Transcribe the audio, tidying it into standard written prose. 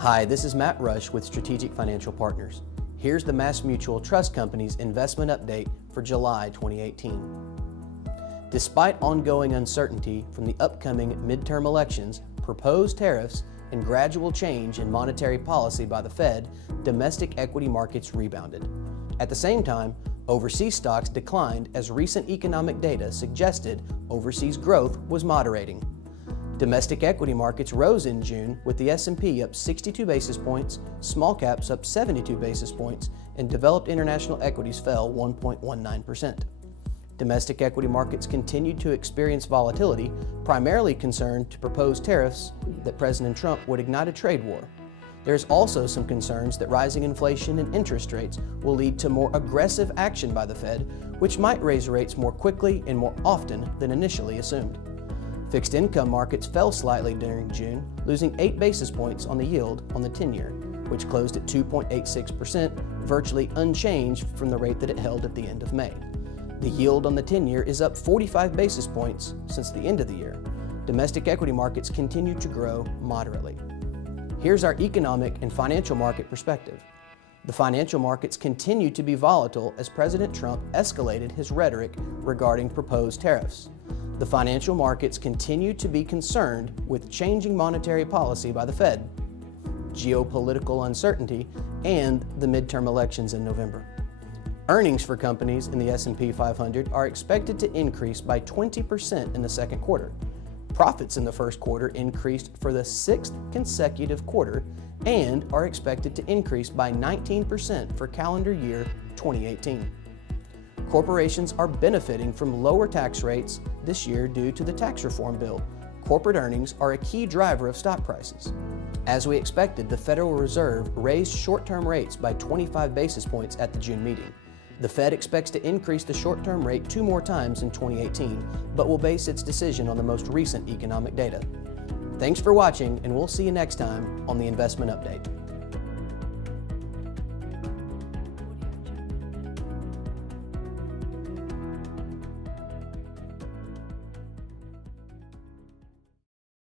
Hi, this is Matt Rush with Strategic Financial Partners. Here's the MassMutual Trust Company's investment update for July 2018. Despite ongoing uncertainty from the upcoming midterm elections, proposed tariffs, and gradual change in monetary policy by the Fed, domestic equity markets rebounded. At the same time, overseas stocks declined as recent economic data suggested overseas growth was moderating. Domestic equity markets rose in June with the S&P up 62 basis points, small caps up 72 basis points, and developed international equities fell 1.19%. Domestic equity markets continued to experience volatility, primarily concerned to proposed tariffs that President Trump would ignite a trade war. There is also some concerns that rising inflation and interest rates will lead to more aggressive action by the Fed, which might raise rates more quickly and more often than initially assumed. Fixed income markets fell slightly during June, losing 8 basis points on the yield on the 10-year, which closed at 2.86%, virtually unchanged from the rate that it held at the end of May. The yield on the 10-year is up 45 basis points since the end of the year. Domestic equity markets continue to grow moderately. Here's our economic and financial market perspective. The financial markets continue to be volatile as President Trump escalated his rhetoric regarding proposed tariffs. The financial markets continue to be concerned with changing monetary policy by the Fed, geopolitical uncertainty, and the midterm elections in November. Earnings for companies in the S&P 500 are expected to increase by 20% in the second quarter. Profits in the first quarter increased for the 6th consecutive quarter and are expected to increase by 19% for calendar year 2018. Corporations are benefiting from lower tax rates this year due to the tax reform bill. Corporate earnings are a key driver of stock prices. As we expected, the Federal Reserve raised short-term rates by 25 basis points at the June meeting. The Fed expects to increase the short-term rate 2 more times in 2018, but will base its decision on the most recent economic data. Thanks for watching, and we'll see you next time on the Investment Update.